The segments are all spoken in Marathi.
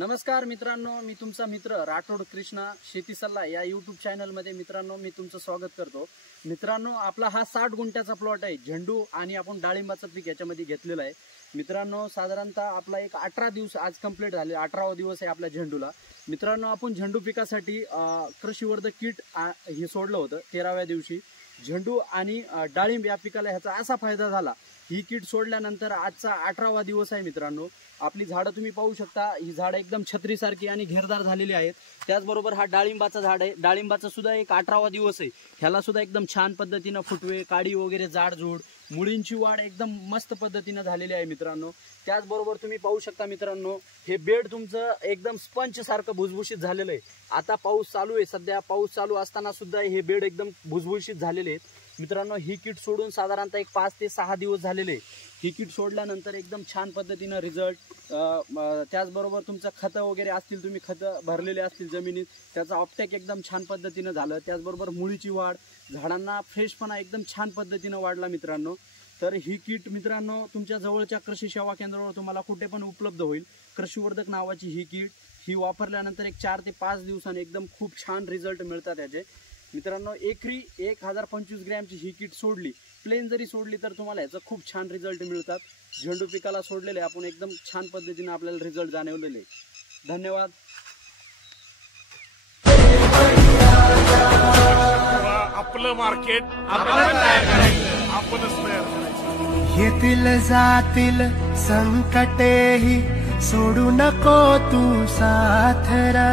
नमस्कार मित्रांनो, मी तुमचा मित्र राठोड कृष्णा शेती सल्ला या यूट्यूब चॅनल मध्ये मित्रांनो मी तुमचं स्वागत करतो। मित्रांनो, आपला हा 60 गुंठ्याचा प्लॉट आहे। झेंडू आणि आपण डाळिंबाचं पीक याच्यामध्ये घेतलेलं आहे। मित्रांनो, साधारणतः आपला एक 18 दिवस आज कंप्लीट झाले, 18वा दिवस आहे आपल्या झेंडूला। मित्रांनो, आपण झेंडू पिकासाठी कृषीवर्धक किट हे सोडलं होतं 13व्या दिवशी। झेंडू आणि डाळिंब या पिकाला ह्याचा असा फायदा झाला, ही किट सोडल्यानंतर आजचा 18वा दिवस आहे। मित्रांनो, आपली झाडं तुम्ही पाहू शकता, ही झाडं एकदम छत्रीसारखी आणि घेरदार झालेली आहेत। त्याचबरोबर हा डाळिंबाचा झाड आहे, डाळिंबाचा सुद्धा एक 18वा दिवस आहे। ह्याला सुद्धा एकदम छान पद्धतीनं फुटवे, काडी वगैरे जाडजूड, मुळींची वाढ एकदम मस्त पद्धतीनं झालेली आहे मित्रांनो। त्याचबरोबर तुम्ही पाहू शकता मित्रांनो, हे बेड तुमचं एकदम स्पंज सारखं भुसभुशीत झालेलं आहे। आता पाऊस चालू आहे, सध्या पाऊस चालू असताना सुद्धा हे बेड एकदम भुसभुशीत झालेले आहेत। मित्रांनो, ही किट सोडून साधारणतः एक 5 ते 6 दिवस झालेले। ही किट सोडल्यानंतर एकदम छान पद्धतीनं रिझल्ट, त्याचबरोबर तुमचं खतं वगैरे असतील, तुम्ही खतं भरलेले असतील जमिनीत, त्याचा ऑपटॅक एकदम छान पद्धतीनं झालं। त्याचबरोबर मुळीची वाढ, झाडांना फ्रेशपणा एकदम छान पद्धतीनं वाढला मित्रांनो। तर ही किट मित्रांनो तुमच्या जवळच्या कृषी सेवा केंद्रावर तुम्हाला कुठे पण उपलब्ध होईल। कृषीवर्धक नावाची ही किट, ही वापरल्यानंतर एक 4 ते 5 दिवसांनी एकदम खूप छान रिझल्ट मिळतात याचे। मित्रांनो, एकरी 1025 ग्रॅमची ही किट सोडली, प्लेन जरी सोडली तर तुम्हाला याचं खूप छान रिझल्ट मिळतात। झेंडू पिकाला सोडलेले आपण एकदम छान पद्धतीने आपल्याला रिझल्ट जाणवलेले। धन्यवाद। आपलं मार्केट आपण तयार करायचं, आपणच तयार करायचं। येतील जातील संकटेही सोडू नको तू साथ रा,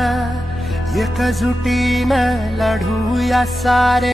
एकजुटीनं लढूया सारे।